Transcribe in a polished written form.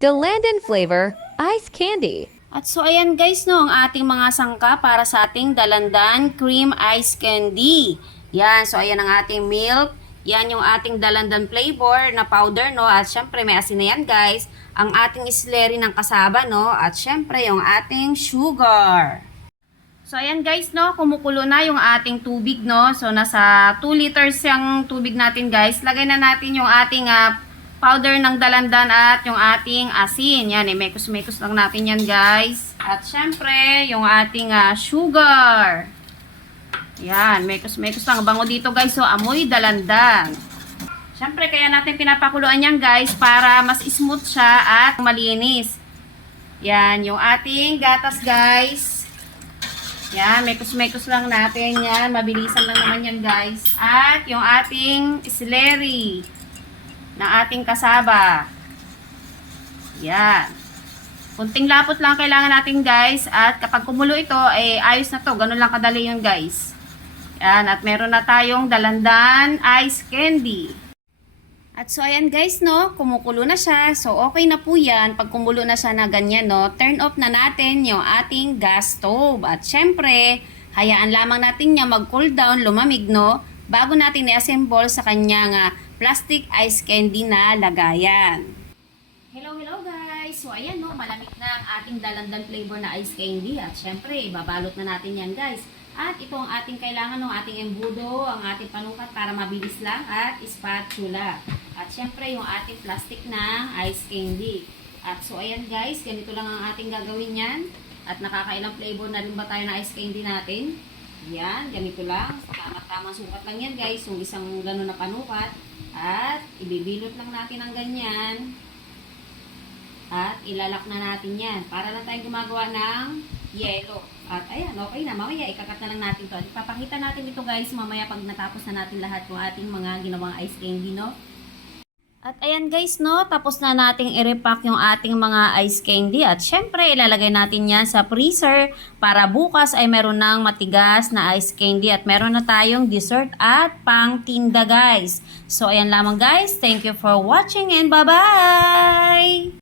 Delandan flavor ice candy. At so ayan guys no, ang ating mga sangka para sa ating Dalandan cream ice candy. Yan, so ayan ang ating milk. Yan yung ating Dalandan flavor na powder no. At syempre may asin na yan guys. Ang ating slurry ng kasaba no. At syempre yung ating sugar. So ayan guys no, kumukulo na yung ating tubig no. So nasa 2 liters yung tubig natin guys. Lagay na natin yung ating powder ng dalandan at yung ating asin. Yan, mekos-mekos lang natin yan guys. At syempre, yung ating sugar. Yan, mekos-mekos lang. Bango dito guys, so amoy dalandan. Syempre, kaya natin pinapakuluan yan guys para mas smooth siya at malinis. Yan, yung ating gatas guys. Yan, mekos-mekos lang natin yan. Mabilisan lang naman yan guys. At yung ating slurry na ating kasaba. Yan. Kunting lapot lang kailangan natin guys. At kapag kumulo ito, ayos na to. Ganun lang kadali yun guys. Yan. At meron na tayong dalandan ice candy. At so ayan guys no, kumukulo na siya. So okay na po yan. Pag kumulo na siya na ganyan no, turn off na natin yung ating gas stove. At syempre, hayaan lamang natin niya mag-cool down, lumamig no, bago natin i-assemble sa kanyang plastic ice candy na lagayan. Hello guys! So ayan no, malamig na ang ating dalandan flavor na ice candy. At syempre, babalot na natin yan guys. At ito ang ating kailangan ng ating embudo, ang ating panukat para mabilis lang at spatula. At syempre, yung ating plastic na ice candy. At so ayan guys, ganito lang ang ating gagawin yan. At nakakailang flavor na rin ba tayo na ice candy natin? Yan, ganito lang. Tamang sukat lang yan guys, yung isang gano'n na panukat. At ibibilot lang natin ang ganyan. At ilalak na natin yan. Para lang tayong gumagawa ng yelo. At ayan, okay na. Mamaya ikakat na lang natin to. At ipapakita natin ito guys mamaya pag natapos na natin lahat yung ating mga ginawang ice candy no. At ayan guys no, tapos na nating i-repack yung ating mga ice candy. At syempre ilalagay natin yan sa freezer para bukas ay meron ng matigas na ice candy. At meron na tayong dessert at pang tinda guys. So ayan lamang guys, thank you for watching and bye bye!